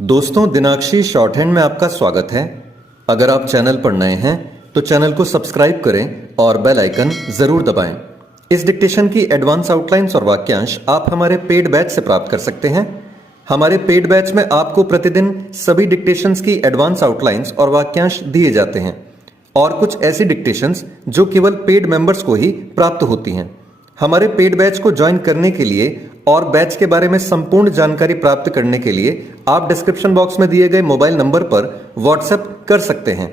दोस्तों, दिनाक्षी short hand में आपका स्वागत है। अगर आप चैनल पर नए हैं तो चैनल को सब्सक्राइब करें और बेल आइकन जरूर दबाएं। इस डिक्टेशन की एडवांस आउटलाइंस और वाक्यांश आप हमारे पेड बैच से प्राप्त कर सकते हैं। हमारे पेड बैच में आपको प्रतिदिन सभी डिक्टेशंस की एडवांस आउटलाइंस और वाक्यांश दिए जाते हैं और कुछ ऐसी डिक्टेशंस जो केवल पेड मेंबर्स को ही प्राप्त होती हैं। हमारे पेड बैच को ज्वाइन करने के लिए और बैच के बारे में संपूर्ण जानकारी प्राप्त करने के लिए आप डिस्क्रिप्शन बॉक्स में दिए गए मोबाइल नंबर पर व्हाट्सएप कर सकते हैं।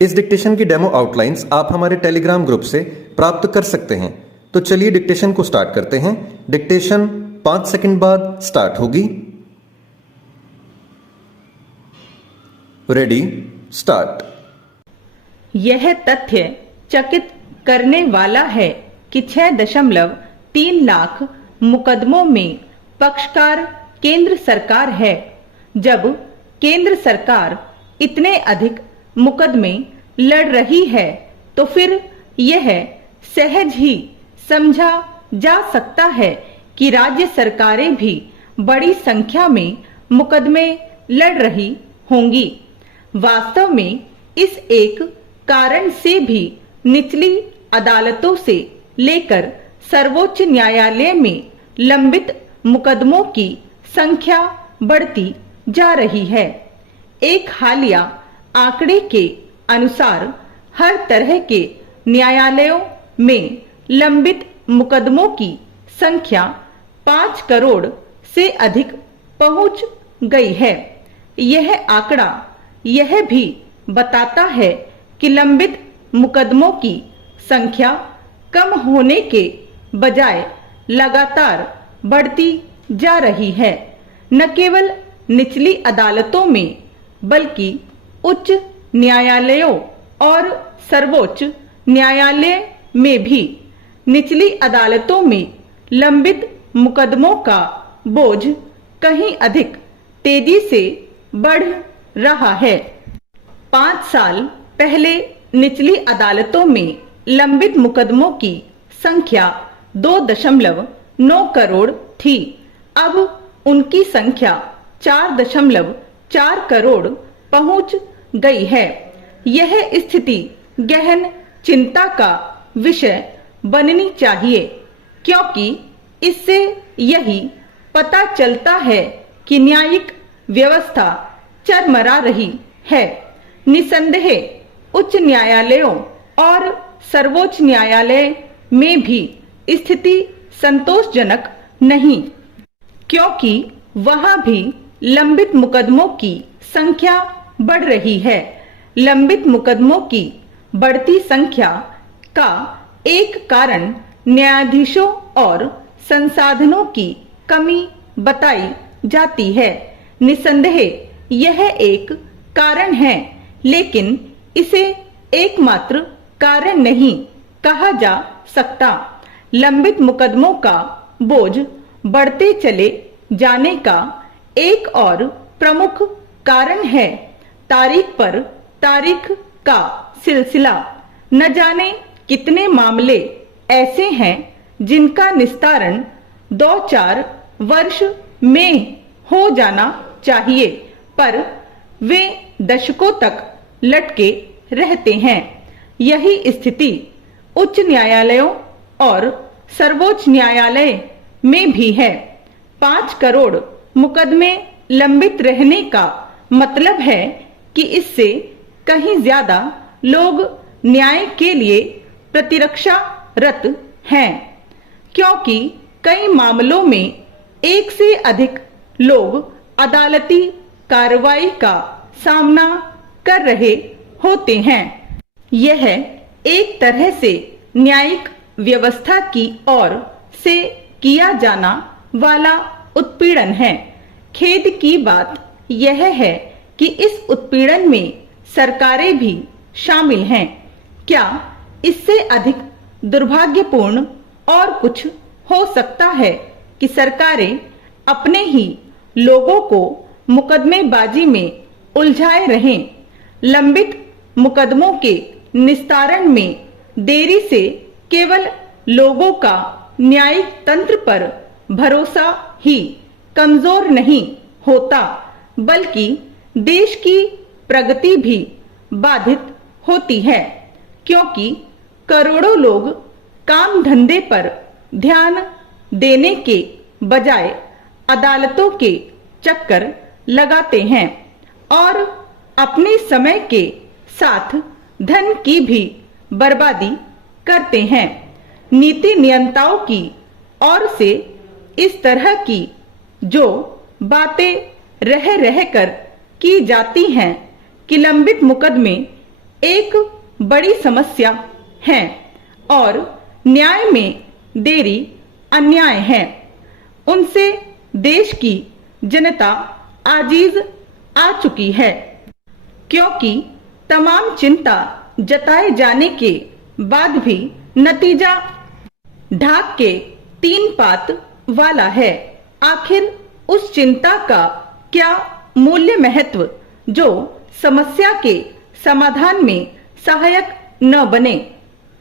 इस डिक्टेशन की डेमो आउटलाइंस आप हमारे टेलीग्राम ग्रुप से प्राप्त कर सकते हैं। तो चलिए डिक्टेशन को स्टार्ट करते हैं। डिक्टेशन 5 सेकंड बाद स्टार्ट होगी। Ready, start. यह तथ्य चकित करने वाला है कि 6.3 लाख मुकदमों में पक्षकार केंद्र सरकार है। जब केंद्र सरकार इतने अधिक मुकदमे लड़ रही है तो फिर यह सहज ही समझा जा सकता है कि राज्य सरकारें भी बड़ी संख्या में मुकदमे लड़ रही होंगी। वास्तव में इस एक कारण से भी निचली अदालतों से लेकर सर्वोच्च न्यायालय में लंबित मुकदमों की संख्या बढ़ती जा रही है। एक हालिया आंकड़े के अनुसार हर तरह के न्यायालयों में लंबित मुकदमों की संख्या 5 करोड़ से अधिक पहुंच गई है। यह आंकड़ा यह भी बताता है कि लंबित मुकदमों की संख्या कम होने के बजाय लगातार बढ़ती जा रही है। न केवल निचली अदालतों में बल्कि उच्च न्यायालयों और सर्वोच्च न्यायालय में भी निचली अदालतों में लंबित मुकदमों का बोझ कहीं अधिक तेजी से बढ़ रहा है। 5 साल पहले निचली अदालतों में लंबित मुकदमों की संख्या 2.9 करोड़ थी। अब उनकी संख्या 4.4 करोड़ पहुंच गई है। यह स्थिति गहन चिंता का विषय बननी चाहिए, क्योंकि इससे यही पता चलता है कि न्यायिक व्यवस्था चरमरा रही है। निसंदेह उच्च न्यायालयों और सर्वोच्च न्यायालय में भी स्थिति संतोषजनक नहीं, क्योंकि वहां भी लंबित मुकदमों की संख्या बढ़ रही है। लंबित मुकदमों की बढ़ती संख्या का एक कारण न्यायाधीशों और संसाधनों की कमी बताई जाती है। निसंदेह यह एक कारण है, लेकिन इसे एकमात्र कारण नहीं कहा जा सकता। लंबित मुकदमों का बोझ बढ़ते चले जाने का एक और प्रमुख कारण है तारीख पर तारीख का सिलसिला। न जाने कितने मामले ऐसे हैं जिनका निस्तारण 2-4 वर्ष में हो जाना चाहिए, पर वे दशकों तक लटके रहते हैं। यही स्थिति उच्च न्यायालयों और सर्वोच्च न्यायालय में भी है। 5 करोड़ मुकदमे लंबित रहने का मतलब है कि इससे कहीं ज्यादा लोग न्याय के लिए प्रतिरक्षारत हैं, क्योंकि कई मामलों में एक से अधिक लोग अदालती कार्रवाई का सामना कर रहे होते हैं। यह एक तरह से न्यायिक व्यवस्था की ओर से किया जाना वाला उत्पीड़न है। खेद की बात यह है कि इस उत्पीड़न में सरकारें भी शामिल हैं। क्या इससे अधिक दुर्भाग्यपूर्ण और कुछ हो सकता है कि सरकारें अपने ही लोगों को मुकदमेबाजी में उलझाए रहें। लंबित मुकदमों के निस्तारण में देरी से केवल लोगों का न्यायिक तंत्र पर भरोसा ही कमजोर नहीं होता, बल्कि देश की प्रगति भी बाधित होती है, क्योंकि करोड़ों लोग काम धंधे पर ध्यान देने के बजाय अदालतों के चक्कर लगाते हैं और अपने समय के साथ धन की भी बर्बादी करते हैं। नीति नियंताओं की ओर से इस तरह की जो बातें रह कर की जाती हैं कि लंबित मुकदमे एक बड़ी समस्या हैं और न्याय में देरी अन्याय है, उनसे देश की जनता आजीज आ चुकी है, क्योंकि तमाम चिंता जताए जाने के बाद भी नतीजा ढाक के 3 पात वाला है। आखिर उस चिंता का क्या मूल्य महत्व जो समस्या के समाधान में सहायक न बने।